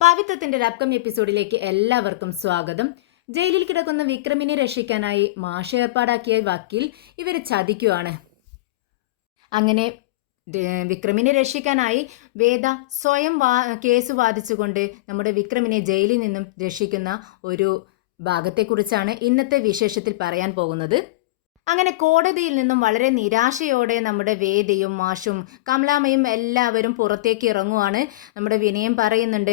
പാവിത്തത്തിന്റെ ഒരു അപ്കമിങ് എപ്പിസോഡിലേക്ക് എല്ലാവർക്കും സ്വാഗതം. ജയിലിൽ കിടക്കുന്ന വിക്രമിനെ രക്ഷിക്കാനായി മാഷ ഏർപ്പാടാക്കിയ വക്കീൽ ഇവരെ ചതിക്കുവാണ്. അങ്ങനെ വിക്രമിനെ രക്ഷിക്കാനായി വേദ സ്വയം കേസ് വാദിച്ചുകൊണ്ട് നമ്മുടെ വിക്രമിനെ ജയിലിൽ നിന്നും രക്ഷിക്കുന്ന ഒരു ഭാഗത്തെക്കുറിച്ചാണ് ഇന്നത്തെ വിശേഷത്തിൽ പറയാൻ പോകുന്നത്. അങ്ങനെ കോടതിയിൽ നിന്നും വളരെ നിരാശയോടെ നമ്മുടെ വേദയും മാഷും കമലാമ്മയും എല്ലാവരും പുറത്തേക്ക് ഇറങ്ങുവാണ്. നമ്മുടെ വിനയം പറയുന്നുണ്ട്,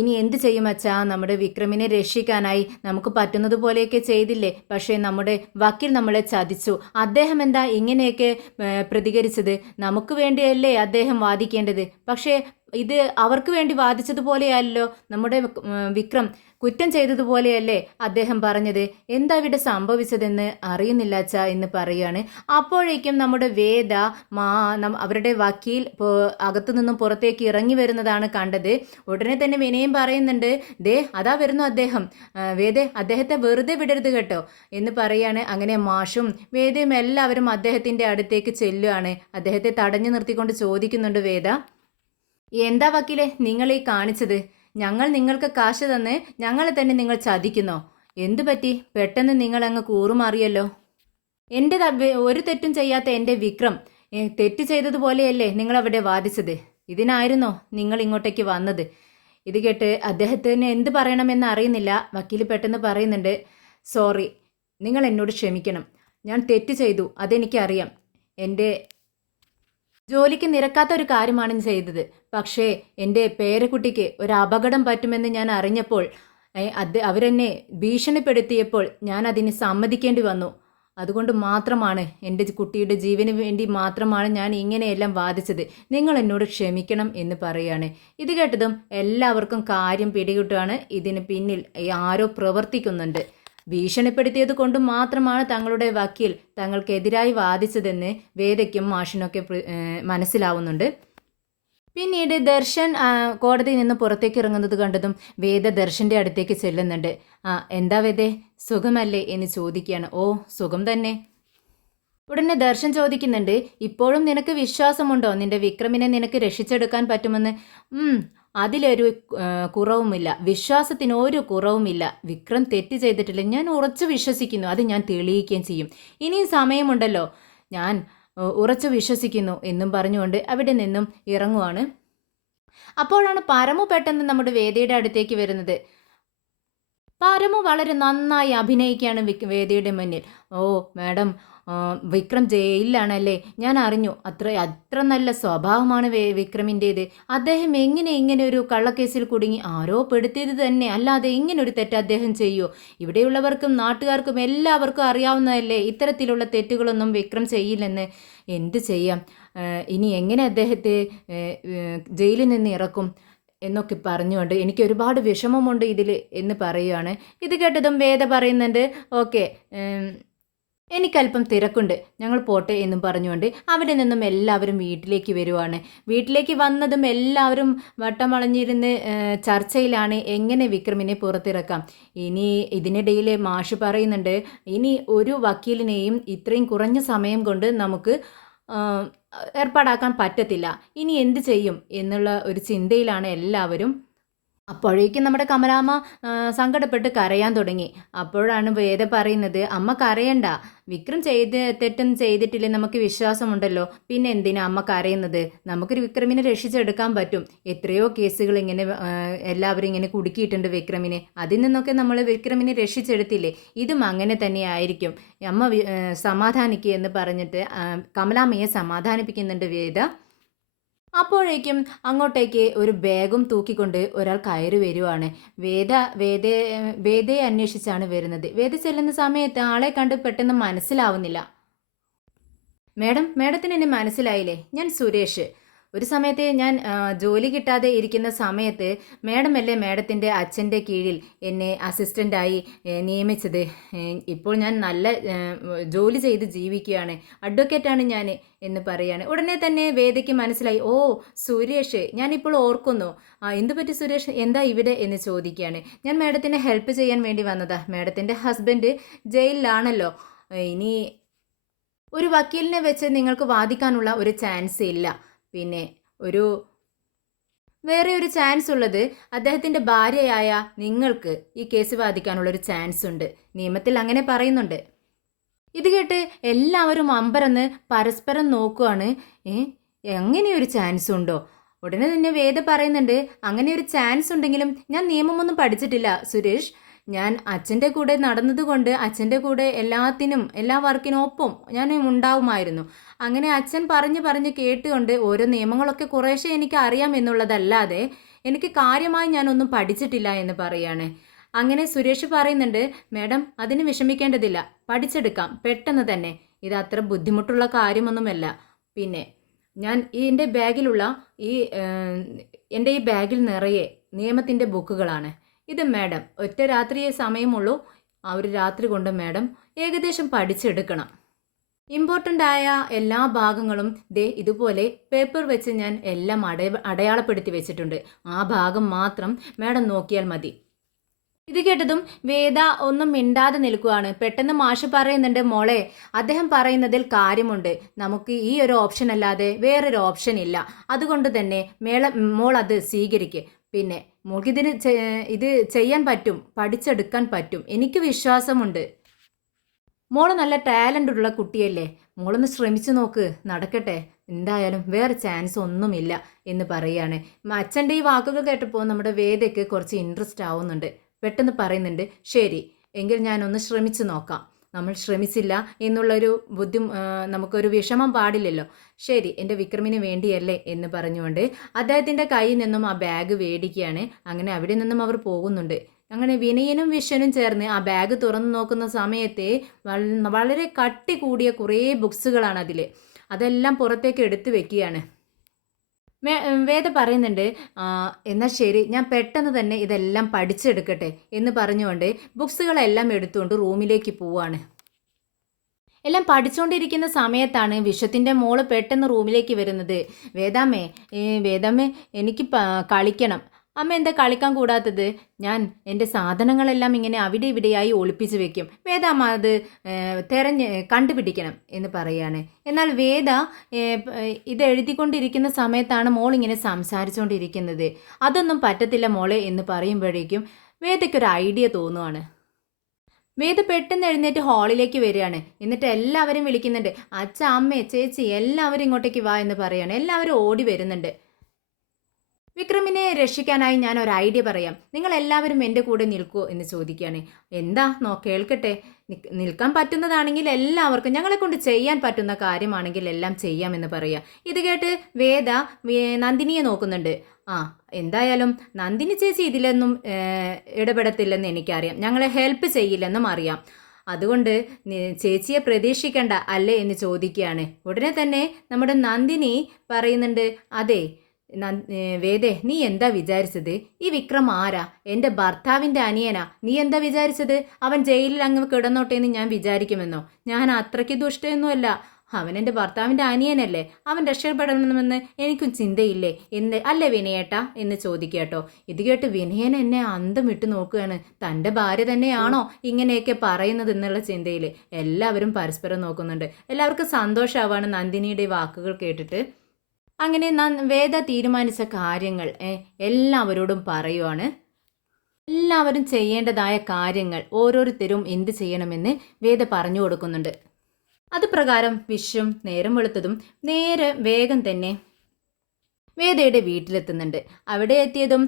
ഇനി എന്ത് ചെയ്യും അച്ഛാ, നമ്മുടെ വിക്രമിനെ രക്ഷിക്കാനായി നമുക്ക് പറ്റുന്നത് പോലെയൊക്കെ ചെയ്തില്ലേ, പക്ഷേ നമ്മുടെ വക്കീൽ നമ്മളെ ചതിച്ചു. അദ്ദേഹം എന്താ ഇങ്ങനെയൊക്കെ പ്രതികരിച്ചത്? നമുക്ക് വേണ്ടിയല്ലേ അദ്ദേഹം വാദിക്കേണ്ടത്, പക്ഷേ ഇത് അവർക്ക് വേണ്ടി വാദിച്ചതുപോലെയല്ലോ നമ്മുടെ വിക്രം കുറ്റം ചെയ്തതുപോലെയല്ലേ അദ്ദേഹം പറഞ്ഞത്. എന്താ ഇവിടെ സംഭവിച്ചതെന്ന് അറിയുന്നില്ല അച്ഛാ എന്ന് പറയുകയാണ്. അപ്പോഴേക്കും നമ്മുടെ വേദ അവരുടെ വക്കീൽ അകത്തു നിന്നും പുറത്തേക്ക് ഇറങ്ങി വരുന്നതാണ് കണ്ടത്. ഉടനെ തന്നെ വിനയം പറയുന്നുണ്ട്, ദേ അതാ വരുന്നു അദ്ദേഹം, വേദേ അദ്ദേഹത്തെ വെറുതെ വിടരുത് കേട്ടോ എന്ന് പറയാണ്. അങ്ങനെ മാഷും വേദയും എല്ലാവരും അദ്ദേഹത്തിൻ്റെ അടുത്തേക്ക് ചെല്ലുകയാണ്. അദ്ദേഹത്തെ തടഞ്ഞു നിർത്തിക്കൊണ്ട് ചോദിക്കുന്നുണ്ട് വേദ, എന്താ വക്കീലെ നിങ്ങൾ ഈ കാണിച്ചത്? ഞങ്ങൾ നിങ്ങൾക്ക് കാശ് തന്ന് ഞങ്ങളെ തന്നെ നിങ്ങൾ ചതിക്കുന്നോ? എന്തു പറ്റി? പെട്ടെന്ന് നിങ്ങൾ അങ്ങ് കൂറുമാറിയല്ലോ. എൻ്റെ ഒരു തെറ്റും ചെയ്യാത്ത എൻ്റെ വിക്രം തെറ്റ് ചെയ്തതുപോലെയല്ലേ നിങ്ങൾ അവിടെ വാദിച്ചത്? ഇതിനായിരുന്നോ നിങ്ങൾ ഇങ്ങോട്ടേക്ക് വന്നത്? ഇത് കേട്ട് അദ്ദേഹത്തിന് എന്ത് പറയണമെന്ന് അറിയുന്നില്ല. വക്കീൽ പെട്ടെന്ന് പറയുന്നുണ്ട്, സോറി, നിങ്ങൾ എന്നോട് ക്ഷമിക്കണം, ഞാൻ തെറ്റ് ചെയ്തു, അതെനിക്കറിയാം. എൻ്റെ ജോലിക്ക് നിരക്കാത്ത ഒരു കാര്യമാണ് ചെയ്തത്. പക്ഷേ എൻ്റെ പേരക്കുട്ടിക്ക് ഒരു അപകടം പറ്റുമെന്ന് ഞാൻ അറിഞ്ഞപ്പോൾ അവരെന്നെ ഭീഷണിപ്പെടുത്തിയപ്പോൾ ഞാൻ അതിന് സമ്മതിക്കേണ്ടി വന്നു. അതുകൊണ്ട് മാത്രമാണ്, എൻ്റെ കുട്ടിയുടെ ജീവന് വേണ്ടി മാത്രമാണ് ഞാൻ ഇങ്ങനെയെല്ലാം വാദിച്ചത്. നിങ്ങൾ എന്നോട് ക്ഷമിക്കണം എന്ന് പറയുകയാണ്. ഇത് കേട്ടതും എല്ലാവർക്കും കാര്യം പിടികിട്ടുകയാണ്. ഇതിന് പിന്നിൽ ആരോ പ്രവർത്തിക്കുന്നുണ്ട്. ഭീഷണിപ്പെടുത്തിയത് കൊണ്ട് മാത്രമാണ് തങ്ങളുടെ വക്കീൽ തങ്ങൾക്കെതിരായി വാദിച്ചതെന്ന് വേദയ്ക്കും മാഷിനൊക്കെ മനസ്സിലാവുന്നുണ്ട്. പിന്നീട് ദർശൻ കോടതിയിൽ നിന്ന് പുറത്തേക്ക് ഇറങ്ങുന്നത് കണ്ടതും വേദ ദർശൻ്റെ അടുത്തേക്ക് ചെല്ലുന്നുണ്ട്. എന്താ വേദേ, സുഖമല്ലേ എന്ന് ചോദിക്കുകയാണ്. ഓ, സുഖം തന്നെ. ഉടനെ ദർശൻ ചോദിക്കുന്നുണ്ട്, ഇപ്പോഴും നിനക്ക് വിശ്വാസമുണ്ടോ നിന്റെ വിക്രമിനെ നിനക്ക് രക്ഷിച്ചെടുക്കാൻ പറ്റുമെന്ന്? അതിലൊരു കുറവുമില്ല, വിശ്വാസത്തിന് ഒരു കുറവുമില്ല. വിക്രം തെറ്റ് ചെയ്തിട്ടില്ല, ഞാൻ ഉറച്ചു വിശ്വസിക്കുന്നു, അത് ഞാൻ തെളിയിക്കുകയും ചെയ്യും. ഇനിയും സമയമുണ്ടല്ലോ, ഞാൻ ഉറച്ചു വിശ്വസിക്കുന്നു എന്നും പറഞ്ഞുകൊണ്ട് അവിടെ നിന്നും ഇറങ്ങുവാണ്. അപ്പോഴാണ് പരമു പെട്ടെന്ന് നമ്മുടെ വേദിയുടെ അടുത്തേക്ക് വരുന്നത്. പരമു വളരെ നന്നായി അഭിനയിക്കുകയാണ് വേദിയുടെ മുന്നിൽ. ഓ മാഡം, വിക്രം ജയിലിലാണല്ലേ? ഞാൻ അറിഞ്ഞു. അത്ര നല്ല സ്വഭാവമാണ് വിക്രമിൻ്റേത്. അദ്ദേഹം ഇങ്ങനെ ഒരു കള്ളക്കേസിൽ കുടുങ്ങി ആരോ പെടുത്തിയത് തന്നെ, അല്ലാതെ ഇങ്ങനെ ഒരു തെറ്റ് അദ്ദേഹം ചെയ്യോ? ഇവിടെയുള്ളവർക്കും നാട്ടുകാർക്കും എല്ലാവർക്കും അറിയാവുന്നതല്ലേ ഇത്തരത്തിലുള്ള തെറ്റുകളൊന്നും വിക്രം ചെയ്യില്ലെന്ന്. എന്ത് ചെയ്യാം, ഇനി എങ്ങനെ അദ്ദേഹത്തെ ജയിലിൽ നിന്ന് ഇറക്കും എന്നൊക്കെ പറഞ്ഞുകൊണ്ട് എനിക്ക് ഒരുപാട് വിഷമമുണ്ട് ഇതിൽ എന്ന് പറയുകയാണ്. ഇത് കേട്ടതും വേദ പറയുന്നുണ്ട്, ഓക്കെ, എനിക്കല്പം തിരക്കുണ്ട്, ഞങ്ങൾ പോട്ടെ എന്നും പറഞ്ഞുകൊണ്ട് അവിടെ നിന്നും എല്ലാവരും വീട്ടിലേക്ക് വരുവാണ്. വീട്ടിലേക്ക് വന്നതും എല്ലാവരും വട്ടം വളഞ്ഞിരുന്ന് ചർച്ചയിലാണ് എങ്ങനെ വിക്രമിനെ പുറത്തിറക്കാം. ഇനി ഇതിനിടയിൽ മാഷ് പറയുന്നുണ്ട്, ഇനി ഒരു വക്കീലിനെയും ഇത്രയും കുറഞ്ഞ സമയം കൊണ്ട് നമുക്ക് ഏർപ്പാടാക്കാൻ പറ്റത്തില്ല, ഇനി എന്ത് ചെയ്യും എന്നുള്ള ഒരു ചിന്തയിലാണ് എല്ലാവരും. അപ്പോഴേക്കും നമ്മുടെ കമലാമ്മ സങ്കടപ്പെട്ട് കരയാൻ തുടങ്ങി. അപ്പോഴാണ് വേദ പറയുന്നത്, അമ്മ കരയണ്ട, വിക്രം തെറ്റൊന്നും ചെയ്തിട്ടില്ലേ, നമുക്ക് വിശ്വാസമുണ്ടല്ലോ, പിന്നെ എന്തിനാ അമ്മ കരയുന്നത്? നമുക്കൊരു വിക്രമിനെ രക്ഷിച്ചെടുക്കാൻ പറ്റും. എത്രയോ കേസുകൾ ഇങ്ങനെ എല്ലാവരും ഇങ്ങനെ കുടുക്കിയിട്ടുണ്ട് വിക്രമിനെ, അതിൽ നിന്നൊക്കെ നമ്മൾ വിക്രമിനെ രക്ഷിച്ചെടുത്തില്ലേ, ഇതും അങ്ങനെ തന്നെ ആയിരിക്കും. അമ്മ സമാധാനിക്കുക എന്ന് പറഞ്ഞിട്ട് കമലാമ്മയെ സമാധാനിപ്പിക്കുന്നുണ്ട് വേദ. അപ്പോഴേക്കും അങ്ങോട്ടേക്ക് ഒരു ബാഗും തൂക്കിക്കൊണ്ട് ഒരാൾ കയറി വരുവാണ്. വേദയെ അന്വേഷിച്ചാണ് വരുന്നത്. വേദ ചെല്ലുന്ന സമയത്ത് ആളെ കണ്ട് പെട്ടെന്ന് മനസ്സിലാവുന്നില്ല. മേഡത്തിന് എന്നെ മനസ്സിലായില്ലേ? ഞാൻ സുരേഷ്. ഒരു സമയത്ത് ഞാൻ ജോലി കിട്ടാതെ ഇരിക്കുന്ന സമയത്ത് മേഡമല്ലേ മേഡത്തിൻ്റെ അച്ഛൻ്റെ കീഴിൽ എന്നെ അസിസ്റ്റൻ്റായി നിയമിച്ചത്. ഇപ്പോൾ ഞാൻ നല്ല ജോലി ചെയ്ത് ജീവിക്കുകയാണ്, അഡ്വക്കേറ്റാണ് ഞാൻ എന്ന് പറയുകയാണ്. ഉടനെ തന്നെ വേദയ്ക്ക് മനസ്സിലായി, ഓ സുരേഷ്, ഞാനിപ്പോൾ ഓർക്കുന്നു. എന്തു പറ്റി സുരേഷ്, എന്താ ഇവിടെ എന്ന് ചോദിക്കുകയാണ്. ഞാൻ മേഡത്തിനെ ഹെൽപ്പ് ചെയ്യാൻ വേണ്ടി വന്നതാ. മേഡത്തിൻ്റെ ഹസ്ബൻഡ് ജയിലിലാണല്ലോ, ഇനി ഒരു വക്കീലിനെ വെച്ച് നിങ്ങൾക്ക് വാദിക്കാനുള്ള ഒരു ചാൻസ് ഇല്ല. പിന്നെ ഒരു വേറെ ഒരു ചാൻസ് ഉള്ളത് അദ്ദേഹത്തിൻ്റെ ഭാര്യയായ നിങ്ങൾക്ക് ഈ കേസ് വാദിക്കാനുള്ളൊരു ചാൻസ് ഉണ്ട്. നിയമത്തിൽ അങ്ങനെ പറയുന്നുണ്ട്. ഇത് കേട്ട് എല്ലാവരും അമ്പരന്ന് പരസ്പരം നോക്കുവാണ്. എങ്ങനെയൊരു ചാൻസ് ഉണ്ടോ? ഉടനെ തന്നെ വേദ പറയുന്നുണ്ട്, അങ്ങനെ ഒരു ചാൻസ് ഉണ്ടെങ്കിലും ഞാൻ നിയമമൊന്നും പഠിച്ചിട്ടില്ല സുരേഷ്. ഞാൻ അച്ഛൻ്റെ കൂടെ നടന്നതുകൊണ്ട് അച്ഛൻ്റെ കൂടെ എല്ലാത്തിനും എല്ലാ വർക്കിനും ഒപ്പം ഞാൻ ഉണ്ടാവുമായിരുന്നു. അങ്ങനെ അച്ഛൻ പറഞ്ഞ് പറഞ്ഞ് കേട്ടുകൊണ്ട് ഓരോ നിയമങ്ങളൊക്കെ കുറേശ്ശെ എനിക്ക് അറിയാം എന്നുള്ളതല്ലാതെ എനിക്ക് കാര്യമായി ഞാനൊന്നും പഠിച്ചിട്ടില്ല എന്ന് പറയാണ്. അങ്ങനെ സുരേഷ് പറയുന്നുണ്ട്, മാഡം അതിന് വിഷമിക്കേണ്ടതില്ല, പഠിച്ചെടുക്കാം പെട്ടെന്ന് തന്നെ. ഇത് അത്ര ബുദ്ധിമുട്ടുള്ള കാര്യമൊന്നുമല്ല. പിന്നെ ഞാൻ എൻ്റെ ബാഗിലുള്ള ഈ എൻ്റെ ഈ ബാഗിൽ നിറയെ നിയമത്തിൻ്റെ ബുക്കുകളാണ്. ഇത് മാഡം ഒറ്റ രാത്രിയെ സമയമുള്ളൂ. ആ ഒരു രാത്രി കൊണ്ട് മാഡം ഏകദേശം പഠിച്ചെടുക്കണം. ഇമ്പോർട്ടൻ്റ് ആയ എല്ലാ ഭാഗങ്ങളും ദേ ഇതുപോലെ പേപ്പർ വെച്ച് ഞാൻ എല്ലാം അടയാളപ്പെടുത്തി വെച്ചിട്ടുണ്ട്. ആ ഭാഗം മാത്രം മാഡം നോക്കിയാൽ മതി. ഇത് കേട്ടതും വേദ ഒന്നും മിണ്ടാതെ നിൽക്കുകയാണ്. പെട്ടെന്ന് മാഷ് പറയുന്നുണ്ട്, മോളെ അദ്ദേഹം പറയുന്നതിൽ കാര്യമുണ്ട്. നമുക്ക് ഈ ഒരു ഓപ്ഷൻ അല്ലാതെ വേറൊരു ഓപ്ഷൻ ഇല്ല. അതുകൊണ്ട് തന്നെ മോൾ അത് സ്വീകരിക്കുക. പിന്നെ മോൾക്കിതിന് ഇത് ചെയ്യാൻ പറ്റും, പഠിച്ചെടുക്കാൻ പറ്റും, എനിക്ക് വിശ്വാസമുണ്ട്. മോള് നല്ല ടാലൻ്റ് ഉള്ള കുട്ടിയല്ലേ, മോളൊന്ന് ശ്രമിച്ചു നോക്ക്, നടക്കട്ടെ. എന്തായാലും വേറെ ചാൻസ് ഒന്നുമില്ല എന്ന് പറയുകയാണ്. അച്ഛൻ്റെ ഈ വാക്കുകൾ കേട്ടപ്പോൾ നമ്മുടെ വേദയ്ക്ക് കുറച്ച് ഇൻട്രസ്റ്റ് ആവുന്നുണ്ട്. പെട്ടെന്ന് പറയുന്നുണ്ട്, ശരി എങ്കിൽ ഞാനൊന്ന് ശ്രമിച്ചു നോക്കാം. നമ്മൾ ശ്രമിച്ചില്ല എന്നുള്ളൊരു നമുക്കൊരു വിഷമം പാടില്ലല്ലോ. ശരി, എൻ്റെ വിക്രമിന് വേണ്ടിയല്ലേ എന്ന് പറഞ്ഞുകൊണ്ട് അദ്ദേഹത്തിൻ്റെ കയ്യിൽ നിന്നും ആ ബാഗ് വേടിക്കുകയാണ്. അങ്ങനെ അവിടെ നിന്നും അവർ പോകുന്നുണ്ട്. അങ്ങനെ വിനയനും വിശ്വനും ചേർന്ന് ആ ബാഗ് തുറന്നു നോക്കുന്ന സമയത്ത് വളരെ കട്ടി കൂടിയ കുറേ ബുക്സുകളാണ് അതിൽ. അതെല്ലാം പുറത്തേക്ക് എടുത്തു വെക്കുകയാണ്. വേദ പറയുന്നുണ്ട്, എന്നാൽ ശരി ഞാൻ പെട്ടെന്ന് തന്നെ ഇതെല്ലാം പഠിച്ചെടുക്കട്ടെ എന്ന് പറഞ്ഞുകൊണ്ട് ബുക്സുകളെല്ലാം എടുത്തുകൊണ്ട് റൂമിലേക്ക് പോവാണ്. എല്ലാം പഠിച്ചുകൊണ്ടിരിക്കുന്ന സമയത്താണ് വിശ്വത്തിൻ്റെ മോള് പെട്ടെന്ന് റൂമിലേക്ക് വരുന്നത്. വേദാമ്മേ എനിക്ക് കളിക്കണം. അമ്മ എന്താ കളിക്കാൻ കൂടാത്തത്? ഞാൻ എൻ്റെ സാധനങ്ങളെല്ലാം ഇങ്ങനെ അവിടെ ഇവിടെയായി ഒളിപ്പിച്ച് വെക്കും. വേദാമ്മ അത് കണ്ടുപിടിക്കണം എന്ന് പറയാണ്. എന്നാൽ വേദ ഇത് എഴുതിക്കൊണ്ടിരിക്കുന്ന സമയത്താണ് മോൾ ഇങ്ങനെ സംസാരിച്ചുകൊണ്ടിരിക്കുന്നത്. അതൊന്നും പറ്റത്തില്ല മോളെ എന്ന് പറയുമ്പോഴേക്കും വേദയ്ക്കൊരു ഐഡിയ തോന്നുവാണ്. വേദ പെട്ടെന്ന് എഴുന്നേറ്റ് ഹാളിലേക്ക് വരികയാണ്. എന്നിട്ട് എല്ലാവരും വിളിക്കുന്നുണ്ട്, അച്ഛ അമ്മ ചേച്ചി എല്ലാവരും ഇങ്ങോട്ടേക്ക് വാ എന്ന് പറയാണ്. എല്ലാവരും ഓടി വരുന്നുണ്ട്. വിക്രമിനെ രക്ഷിക്കാനായി ഞാൻ ഒരു ഐഡിയ പറയാം, നിങ്ങൾ എല്ലാവരും എൻ്റെ കൂടെ നിൽക്കുമോ എന്ന് ചോദിക്കുകയാണ്. എന്താ കേൾക്കട്ടെ. നിൽക്കാൻ പറ്റുന്നതാണെങ്കിൽ എല്ലാവർക്കും, ഞങ്ങളെ കൊണ്ട് ചെയ്യാൻ പറ്റുന്ന കാര്യമാണെങ്കിൽ എല്ലാം ചെയ്യാമെന്ന് പറയാം. ഇത് കേട്ട് വേദ നന്ദിനിയെ നോക്കുന്നുണ്ട്. എന്തായാലും നന്ദിനി ചേച്ചി ഇതിലൊന്നും ഇടപെടത്തില്ലെന്ന് എനിക്കറിയാം, ഞങ്ങളെ ഹെൽപ്പ് ചെയ്യില്ലെന്നും അറിയാം. അതുകൊണ്ട് ചേച്ചിയെ പ്രതീക്ഷിക്കണ്ട അല്ലേ എന്ന് ചോദിക്കുകയാണ്. ഉടനെ തന്നെ നമ്മുടെ നന്ദിനി പറയുന്നുണ്ട്, അതെ വേദേ, നീ എന്താ വിചാരിച്ചത്? ഈ വിക്രം ആരാ? എൻ്റെ ഭർത്താവിൻ്റെ അനിയനാ. നീ എന്താ വിചാരിച്ചത് അവൻ ജയിലിൽ അങ്ങ് കിടന്നോട്ടെ എന്ന് ഞാൻ വിചാരിക്കുമെന്നോ? ഞാൻ അത്രയ്ക്ക് ദുഷ്ടയൊന്നുമല്ല. അവൻ എൻ്റെ ഭർത്താവിൻ്റെ അനിയനല്ലേ, അവൻ രക്ഷപ്പെടണമെന്ന് എനിക്കും ചിന്തയില്ലേ അല്ലേ വിനയേട്ടാ എന്ന് ചോദിക്കട്ടോ. ഇത് കേട്ട് വിനയൻ എന്നെ അന്തം വിട്ടു നോക്കുകയാണ്. തൻ്റെ ഭാര്യ തന്നെയാണോ ഇങ്ങനെയൊക്കെ പറയുന്നത് എന്നുള്ള ചിന്തയിൽ എല്ലാവരും പരസ്പരം നോക്കുന്നുണ്ട്. എല്ലാവർക്കും സന്തോഷമാവാണ് നന്ദിനിയുടെ വാക്കുകൾ കേട്ടിട്ട്. അങ്ങനെ വേദ തീരുമാനിച്ച കാര്യങ്ങൾ എല്ലാവരോടും പറയുവാണ്. എല്ലാവരും ചെയ്യേണ്ടതായ കാര്യങ്ങൾ ഓരോരുത്തരും എന്ത് ചെയ്യണമെന്ന് വേദ പറഞ്ഞു കൊടുക്കുന്നുണ്ട്. അതുപ്രകാരം വിശ്വം നേരം വെളുത്തതും വേഗം തന്നെ വേദയുടെ വീട്ടിലെത്തുന്നുണ്ട്. അവിടെ എത്തിയതും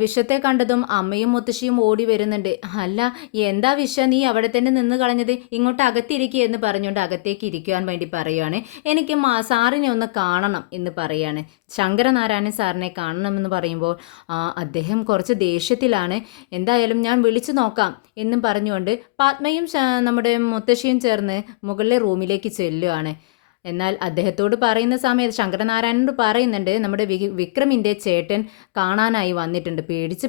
വിശ്വത്തെ കണ്ടതും അമ്മയും മുത്തശ്ശിയും ഓടി വരുന്നുണ്ട്. അല്ല എന്താ വിശ്വ നീ അവിടെ തന്നെ നിന്ന് കളഞ്ഞത്? ഇങ്ങോട്ട് അകത്തിരിക്കുക എന്ന് പറഞ്ഞുകൊണ്ട് അകത്തേക്ക് ഇരിക്കുവാൻ വേണ്ടി പറയുകയാണ്. എനിക്ക് സാറിനെ ഒന്ന് കാണണം എന്ന് പറയാണ്. ശങ്കരനാരായണൻ സാറിനെ കാണണമെന്ന് പറയുമ്പോൾ അദ്ദേഹം കുറച്ച് ദേഷ്യത്തിലാണ്. എന്തായാലും ഞാൻ വിളിച്ചു നോക്കാം എന്നും പറഞ്ഞുകൊണ്ട് പത്മയും നമ്മുടെ മുത്തശ്ശിയും ചേർന്ന് മുകളിലെ റൂമിലേക്ക് ചെല്ലുകയാണ്. എന്നാൽ അദ്ദേഹത്തോട് പറയുന്ന സമയത്ത് ശങ്കരനാരായണനോട് പറയുന്നുണ്ട്, നമ്മുടെ വിക്രമിൻ്റെ ചേട്ടൻ കാണാനായി വന്നിട്ടുണ്ട്.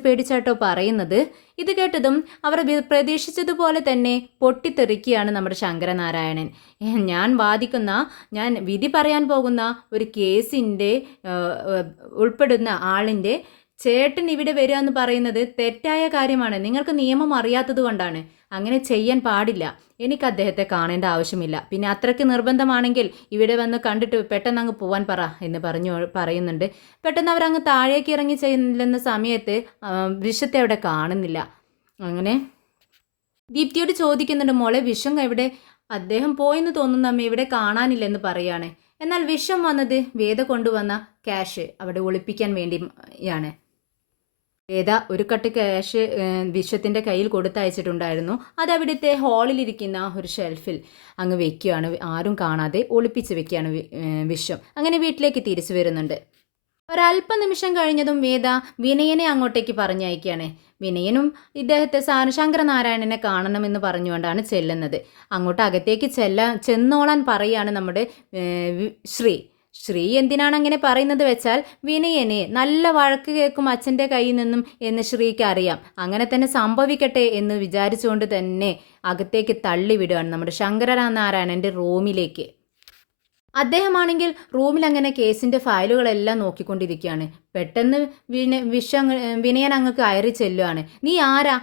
പേടിച്ചാട്ടോ പറയുന്നത്. ഇത് കേട്ടതും അവർ പ്രതീക്ഷിച്ചതുപോലെ തന്നെ പൊട്ടിത്തെറിക്കുകയാണ് നമ്മുടെ ശങ്കരനാരായണൻ. ഞാൻ വിധി പറയാൻ പോകുന്ന ഒരു കേസിൻ്റെ ഉൾപ്പെടുന്ന ആളിൻ്റെ ചേട്ടൻ ഇവിടെ വരിക എന്ന് പറയുന്നത് തെറ്റായ കാര്യമാണ്. നിങ്ങൾക്ക് നിയമം അറിയാത്തത് കൊണ്ടാണ്. അങ്ങനെ ചെയ്യാൻ പാടില്ല. എനിക്ക് അദ്ദേഹത്തെ കാണേണ്ട ആവശ്യമില്ല. പിന്നെ അത്രയ്ക്ക് നിർബന്ധമാണെങ്കിൽ ഇവിടെ വന്ന് കണ്ടിട്ട് പെട്ടെന്ന് അങ്ങ് പോവാൻ പറ എന്ന് പറയുന്നുണ്ട്. പെട്ടെന്ന് അവരങ്ങ് താഴേക്ക് ഇറങ്ങി ചെല്ലുന്ന സമയത്ത് വിഷത്തെ അവിടെ കാണുന്നില്ല. അങ്ങനെ ദീപ്തിയോട് ചോദിക്കുന്നുണ്ട്, മോളെ വിഷം എവിടെ? അദ്ദേഹം പോയെന്ന് തോന്നുന്നു അമ്മ, ഇവിടെ കാണാനില്ലെന്ന് പറയാണ്. എന്നാൽ വിഷം വന്നത് വേദ കൊണ്ടുവന്ന ക്യാഷ് അവിടെ ഒളിപ്പിക്കാൻ വേണ്ടിയാണ്. വേദ ഒരു കട്ട് ക്യാഷ് വിശ്വത്തിൻ്റെ കയ്യിൽ കൊടുത്തയച്ചിട്ടുണ്ടായിരുന്നു. അത് അവിടുത്തെ ഹാളിലിരിക്കുന്ന ഒരു ഷെൽഫിൽ അങ്ങ് വെക്കുകയാണ്. ആരും കാണാതെ ഒളിപ്പിച്ച് വെക്കുകയാണ് വിശ്വം. അങ്ങനെ വീട്ടിലേക്ക് തിരിച്ചു വരുന്നുണ്ട്. ഒരല്പ നിമിഷം കഴിഞ്ഞതും വേദ വിനയനെ അങ്ങോട്ടേക്ക് പറഞ്ഞയക്കുകയാണ്. വിനയനും ഇദ്ദേഹത്തെ ശങ്കരനാരായണനെ കാണണമെന്ന് പറഞ്ഞുകൊണ്ടാണ് ചെല്ലുന്നത്. അങ്ങോട്ട് അകത്തേക്ക് ചെന്നോളാൻ പറയാണ് നമ്മുടെ ശ്രീ എന്തിനാണ് അങ്ങനെ പറയുന്നത് വെച്ചാൽ, വിനയനെ നല്ല വഴക്ക് കേൾക്കും അച്ഛൻ്റെ കയ്യിൽ നിന്നും എന്ന് ശ്രീക്ക് അറിയാം. അങ്ങനെ തന്നെ സംഭവിക്കട്ടെ എന്ന് വിചാരിച്ചുകൊണ്ട് തന്നെ അകത്തേക്ക് തള്ളിവിടുകയാണ് നമ്മുടെ ശങ്കരനാരായണൻ്റെ റൂമിലേക്ക്. അദ്ദേഹമാണെങ്കിൽ റൂമിൽ അങ്ങനെ കേസിൻ്റെ ഫയലുകളെല്ലാം നോക്കിക്കൊണ്ടിരിക്കുകയാണ്. പെട്ടെന്ന് വിനയൻ അങ്ങ് കയറി ചെല്ലുകയാണ്. നീ ആരാ?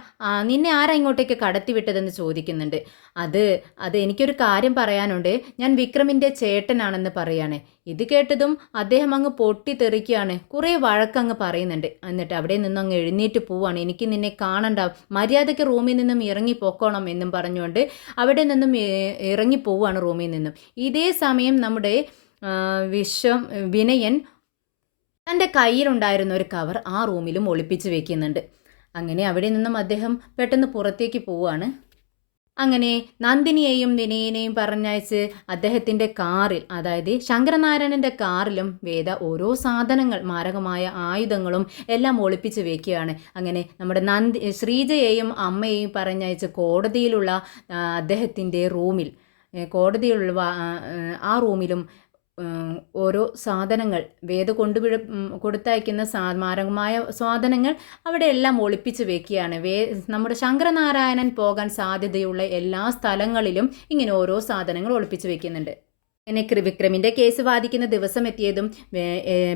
നിന്നെ ആരാ ഇങ്ങോട്ടേക്ക് കടത്തിവിട്ടതെന്ന് ചോദിക്കുന്നുണ്ട്. അത് എനിക്കൊരു കാര്യം പറയാനുണ്ട്. ഞാൻ വിക്രമിൻ്റെ ചേട്ടനാണെന്ന് പറയാണ്. ഇത് കേട്ടതും അദ്ദേഹം അങ്ങ് പൊട്ടിത്തെറിക്കുകയാണ്. കുറേ വഴക്കങ്ങ് പറയുന്നുണ്ട്. എന്നിട്ട് അവിടെ നിന്നും അങ്ങ് എഴുന്നേറ്റ് പോവാണ്. എനിക്ക് നിന്നെ കാണണ്ട, മര്യാദയ്ക്ക് റൂമിൽ നിന്നും ഇറങ്ങിപ്പോക്കണം എന്നും പറഞ്ഞുകൊണ്ട് അവിടെ നിന്നും ഇറങ്ങിപ്പോവാണ് റൂമിൽ നിന്നും. ഇതേ സമയം നമ്മുടെ വിനയൻ തൻ്റെ കയ്യിലുണ്ടായിരുന്ന ഒരു കവർ ആ റൂമിലും ഒളിപ്പിച്ച് വെക്കുന്നുണ്ട്. അങ്ങനെ അവിടെ നിന്നും അദ്ദേഹം പെട്ടെന്ന് പുറത്തേക്ക് പോവുകയാണ്. അങ്ങനെ നന്ദിനിയെയും വിനയനെയും പറഞ്ഞയച്ച് അദ്ദേഹത്തിൻ്റെ കാറിൽ, അതായത് ശങ്കരനാരായണൻ്റെ കാറിലും വേദ ഓരോ സാധനങ്ങൾ, മാരകമായ ആയുധങ്ങളും എല്ലാം ഒളിപ്പിച്ച് വെക്കുകയാണ്. അങ്ങനെ നമ്മുടെ ശ്രീജയെയും അമ്മയെയും പറഞ്ഞയച്ച് കോടതിയിലുള്ള അദ്ദേഹത്തിൻ്റെ റൂമിൽ, കോടതിയിലുള്ള ആ റൂമിലും ഓരോ സാധനങ്ങൾ വേദ കൊടുത്തയക്കുന്ന മാരകമായ സാധനങ്ങൾ അവിടെ എല്ലാം ഒളിപ്പിച്ച് വെക്കുകയാണ്. നമ്മുടെ ശങ്കരനാരായണൻ പോകാൻ സാധ്യതയുള്ള എല്ലാ സ്ഥലങ്ങളിലും ഇങ്ങനെ ഓരോ സാധനങ്ങൾ ഒളിപ്പിച്ച് വെക്കുന്നുണ്ട്. എന്നെ വിക്രമിൻ്റെ കേസ് വാദിക്കുന്ന ദിവസം എത്തിയതും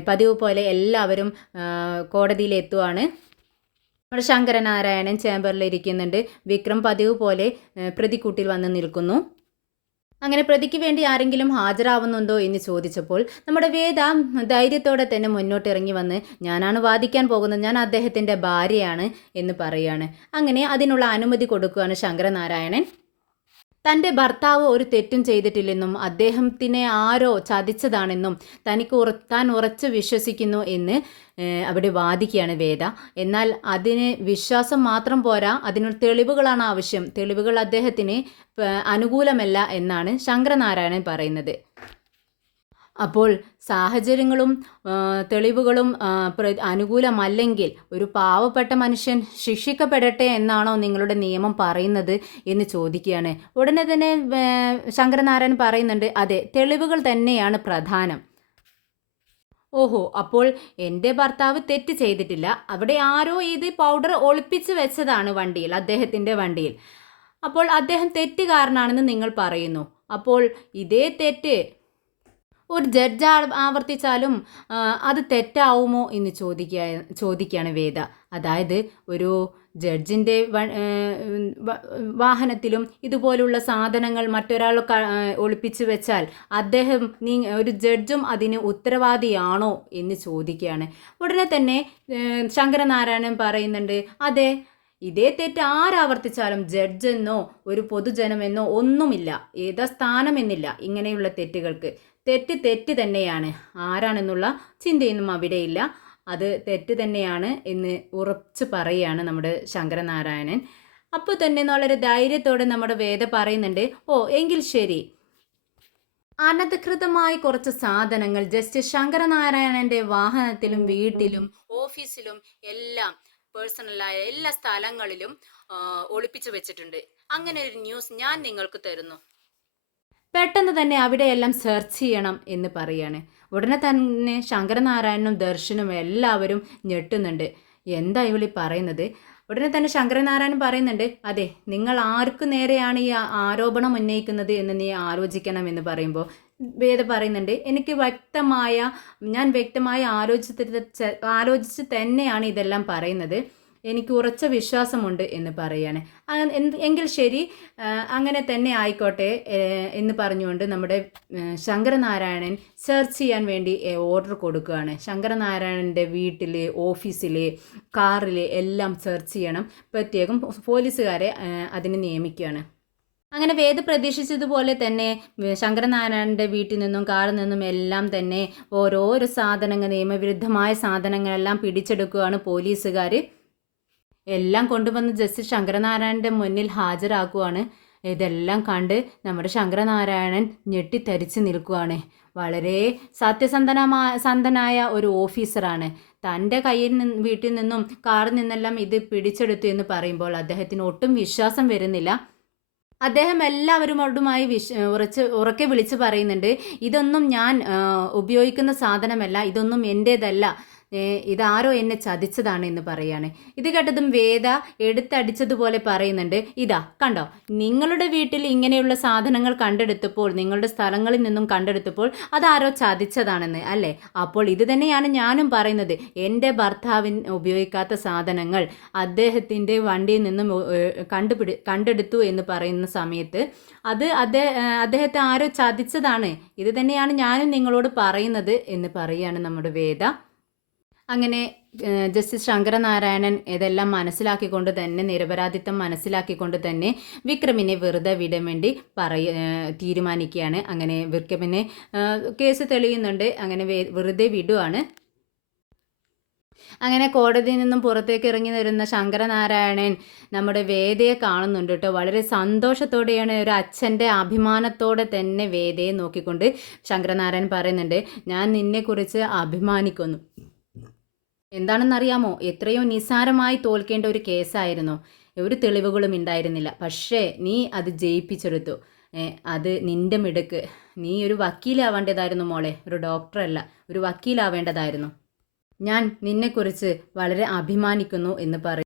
പതിവ് പോലെ എല്ലാവരും കോടതിയിലെത്തുവാണ്. നമ്മുടെ ശങ്കരനാരായണൻ ചേംബറിൽ ഇരിക്കുന്നുണ്ട്. വിക്രം പതിവ് പോലെ പ്രതിക്കൂട്ടിൽ വന്ന് നിൽക്കുന്നു. അങ്ങനെ പ്രതിക്ക് വേണ്ടി ആരെങ്കിലും ഹാജരാവുന്നുണ്ടോ എന്ന് ചോദിച്ചപ്പോൾ നമ്മുടെ വേദ ധൈര്യത്തോടെ തന്നെ മുന്നോട്ടിറങ്ങി വന്ന്, ഞാനാണ് വാദിക്കാൻ പോകുന്നത്, ഞാൻ അദ്ദേഹത്തിൻ്റെ ഭാര്യയാണ് എന്ന് പറയുകയാണ്. അങ്ങനെ അതിനുള്ള അനുമതി കൊടുക്കുകയാണ് ശങ്കരനാരായണൻ. തൻ്റെ ഭർത്താവ് ഒരു തെറ്റും ചെയ്തിട്ടില്ലെന്നും അദ്ദേഹത്തിനെ ആരോ ചതിച്ചതാണെന്നും താൻ ഉറച്ചു വിശ്വസിക്കുന്നു എന്ന് അവിടെ വാദിക്കുകയാണ് വേദ. എന്നാൽ അതിന് വിശ്വാസം മാത്രം പോരാ, അതിനുള്ള തെളിവുകളാണ് ആവശ്യം. തെളിവുകൾ അദ്ദേഹത്തിന് അനുകൂലമല്ല എന്നാണ് ശങ്കരനാരായണൻ പറയുന്നത്. അപ്പോൾ സാഹചര്യങ്ങളും തെളിവുകളും അനുകൂലമല്ലെങ്കിൽ ഒരു പാവപ്പെട്ട മനുഷ്യൻ ശിക്ഷിക്കപ്പെടട്ടെ എന്നാണോ നിങ്ങളുടെ നിയമം പറയുന്നത് എന്ന് ചോദിക്കുകയാണ്. ഉടനെ തന്നെ ശങ്കരനാരായണൻ പറയുന്നുണ്ട്, അതെ, തെളിവുകൾ തന്നെയാണ് പ്രധാനം. ഓഹോ, അപ്പോൾ എൻ്റെ ഭർത്താവ് തെറ്റ് ചെയ്തിട്ടില്ല, അവിടെ ആരോ ഇത് പൗഡർ ഒളിപ്പിച്ച് വെച്ചതാണ് വണ്ടിയിൽ, അദ്ദേഹത്തിൻ്റെ വണ്ടിയിൽ. അപ്പോൾ അദ്ദേഹം തെറ്റുകാരനാണെന്ന് നിങ്ങൾ പറയുന്നു. അപ്പോൾ ഇതേ തെറ്റ് ഒരു ജഡ്ജ് ആവർത്തിച്ചാലും അത് തെറ്റാവുമോ എന്ന് ചോദിക്കുകയാണ് വേദ. അതായത് ഒരു ജഡ്ജിൻ്റെ വാഹനത്തിലും ഇതുപോലുള്ള സാധനങ്ങൾ മറ്റൊരാൾ ഒളിപ്പിച്ച് വെച്ചാൽ ഒരു ജഡ്ജും അതിന് ഉത്തരവാദിയാണോ എന്ന് ചോദിക്കുകയാണ്. ഉടനെ തന്നെ ശങ്കരനാരായണൻ പറയുന്നുണ്ട്, അതെ, ഇതേ തെറ്റ് ആരാവർത്തിച്ചാലും ജഡ്ജെന്നോ ഒരു പൊതുജനമെന്നോ ഒന്നുമില്ല, ഏതാ സ്ഥാനമെന്നില്ല. ഇങ്ങനെയുള്ള തെറ്റുകൾക്ക് തെറ്റ് തന്നെയാണ്, ആരാണെന്നുള്ള ചിന്തയൊന്നും അവിടെയില്ല, അത് തെറ്റ് തന്നെയാണ് എന്ന് ഉറച്ചു പറയുകയാണ് നമ്മുടെ ശങ്കരനാരായണൻ. അപ്പോൾ തന്നെ വളരെ ധൈര്യത്തോടെ നമ്മുടെ വേദ പറയുന്നുണ്ട്, ഓ എങ്കിൽ ശരി, അനധികൃതമായി കുറച്ച് സാധനങ്ങൾ ജസ്റ്റിസ് ശങ്കരനാരായണൻ്റെ വാഹനത്തിലും വീട്ടിലും ഓഫീസിലും എല്ലാം പേഴ്സണലായ എല്ലാ സ്ഥലങ്ങളിലും ഒളിപ്പിച്ചു വെച്ചിട്ടുണ്ട്. അങ്ങനെ ഒരു ന്യൂസ് ഞാൻ നിങ്ങൾക്ക് തരുന്നു. പെട്ടെന്ന് തന്നെ അവിടെയെല്ലാം സെർച്ച് ചെയ്യണം എന്ന് പറയാണ്. ഉടനെ തന്നെ ശങ്കരനാരായണനും ദർശനും എല്ലാവരും ഞെട്ടുന്നുണ്ട്. എന്താ ഇവളി പറയുന്നത്? ഉടനെ തന്നെ ശങ്കരനാരായണൻ പറയുന്നുണ്ട്, അതെ, നിങ്ങൾ ആർക്കു നേരെയാണ് ഈ ആരോപണം ഉന്നയിക്കുന്നത് എന്ന് നീ ആലോചിക്കണം എന്ന് പറയുമ്പോൾ വേദ പറയുന്നുണ്ട്, ഞാൻ വ്യക്തമായി ആലോചിച്ച് തന്നെയാണ് ഇതെല്ലാം പറയുന്നത്, എനിക്ക് ഉറച്ച വിശ്വാസമുണ്ട് എന്ന് പറയാണ്. എങ്കിൽ ശരി, അങ്ങനെ തന്നെ ആയിക്കോട്ടെ എന്ന് പറഞ്ഞുകൊണ്ട് നമ്മുടെ ശങ്കരനാരായണൻ സെർച്ച് ചെയ്യാൻ വേണ്ടി ഓർഡർ കൊടുക്കുകയാണ്. ശങ്കരനാരായണൻ്റെ വീട്ടിൽ, ഓഫീസിൽ, കാറിൽ എല്ലാം സെർച്ച് ചെയ്യണം. പ്രത്യേകം പോലീസുകാരെ അതിന് നിയമിക്കുകയാണ്. അങ്ങനെ വേദ പ്രതീക്ഷിച്ചതുപോലെ തന്നെ ശങ്കരനാരായണൻ്റെ വീട്ടിൽ നിന്നും കാറിൽ നിന്നും എല്ലാം തന്നെ ഓരോരോ സാധനങ്ങൾ, നിയമവിരുദ്ധമായ സാധനങ്ങളെല്ലാം പിടിച്ചെടുക്കുകയാണ് പോലീസുകാർ. എല്ലാം കൊണ്ടുവന്ന് ജസ്റ്റ് ശങ്കരനാരായണൻ്റെ മുന്നിൽ ഹാജരാക്കുവാണ്. ഇതെല്ലാം കണ്ട് നമ്മുടെ ശങ്കരനാരായണൻ ഞെട്ടിത്തരിച്ച് നിൽക്കുവാണ്. വളരെ സത്യസന്ധനായ ഒരു ഓഫീസറാണ്. തൻ്റെ വീട്ടിൽ നിന്നും കാറിൽ നിന്നെല്ലാം ഇത് പിടിച്ചെടുത്തു എന്ന് പറയുമ്പോൾ അദ്ദേഹത്തിന് ഒട്ടും വിശ്വാസം വരുന്നില്ല. അദ്ദേഹം എല്ലാവരോടുമായി ഉറക്കെ വിളിച്ച് പറയുന്നുണ്ട്, ഇതൊന്നും ഞാൻ ഉപയോഗിക്കുന്ന സാധനമല്ല, ഇതൊന്നും എൻ്റേതല്ല, ഇതാരോ എന്നെ ചതിച്ചതാണ് എന്ന് പറയാണ്. ഇത് കേട്ടതും വേദ എടുത്തടിച്ചതുപോലെ പറയുന്നുണ്ട്, ഇതാ കണ്ടോ, നിങ്ങളുടെ വീട്ടിൽ ഇങ്ങനെയുള്ള സാധനങ്ങൾ കണ്ടെടുത്തപ്പോൾ, നിങ്ങളുടെ സ്ഥലങ്ങളിൽ നിന്നും കണ്ടെടുത്തപ്പോൾ അതാരോ ചതിച്ചതാണെന്ന് അല്ലേ? അപ്പോൾ ഇത് തന്നെയാണ് ഞാനും പറയുന്നത്. എൻ്റെ ഭർത്താവിന് ഉപയോഗിക്കാത്ത സാധനങ്ങൾ അദ്ദേഹത്തിൻ്റെ വണ്ടിയിൽ നിന്നും കണ്ടെടുത്തു എന്ന് പറയുന്ന സമയത്ത് അദ്ദേഹത്തെ ആരോ ചതിച്ചതാണ്, ഇത് തന്നെയാണ് ഞാനും നിങ്ങളോട് പറയുന്നത് എന്ന് പറയുകയാണ് നമ്മുടെ വേദ. അങ്ങനെ ജസ്റ്റിസ് ശങ്കരനാരായണൻ ഇതെല്ലാം മനസ്സിലാക്കിക്കൊണ്ട് തന്നെ, നിരപരാധിത്വം മനസ്സിലാക്കിക്കൊണ്ട് തന്നെ വിക്രമിനെ വെറുതെ വിടാൻ വേണ്ടി തീരുമാനിക്കുകയാണ്. അങ്ങനെ വിക്രമിനെ കേസ് തെളിയുന്നുണ്ട്, അങ്ങനെ വെറുതെ വിടുവാണ്. അങ്ങനെ കോടതിയിൽ നിന്നും പുറത്തേക്ക് ഇറങ്ങി വരുന്ന ശങ്കരനാരായണൻ നമ്മുടെ വേദയെ കാണുന്നുണ്ട് കേട്ടോ. വളരെ സന്തോഷത്തോടെയാണ്, ഒരു അച്ഛൻ്റെ അഭിമാനത്തോടെ തന്നെ വേദയെ നോക്കിക്കൊണ്ട് ശങ്കരനാരായണൻ പറയുന്നുണ്ട്, ഞാൻ നിന്നെക്കുറിച്ച് അഭിമാനിക്കുന്നു. എന്താണെന്നറിയാമോ, എത്രയോ നിസ്സാരമായി തോൽക്കേണ്ട ഒരു കേസായിരുന്നു, ഒരു തെളിവുകളും ഉണ്ടായിരുന്നില്ല, പക്ഷേ നീ അത് ജയിപ്പിച്ചെടുത്തു. അത് നിന്റെ മിടുക്ക്. നീ ഒരു വക്കീലാവേണ്ടതായിരുന്നു മോളെ, ഒരു ഡോക്ടറല്ല, ഒരു വക്കീലാവേണ്ടതായിരുന്നു. ഞാൻ നിന്നെക്കുറിച്ച് വളരെ അഭിമാനിക്കുന്നു എന്ന് പറയും.